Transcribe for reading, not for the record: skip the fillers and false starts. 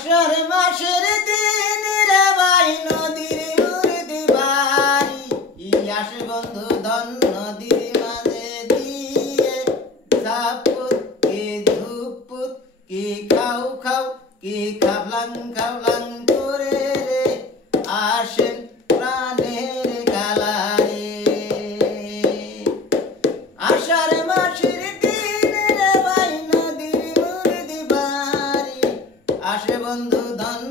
আষাঢ় মাসের দিন রে ভাই নদীর মুরিদ বাড়ি ইয়াস বন্ধু ধন নদীর মাঝে দিয়ে সাপুত কি ধুপুত কি খাও খাও কি খাবলাং খাবলাং করে রে আসেন প্রাণের কালারে আষাঢ় মাসের দিন রে ভাই নদীর মুরিদ বাড়ি আসে বন্ধু ধন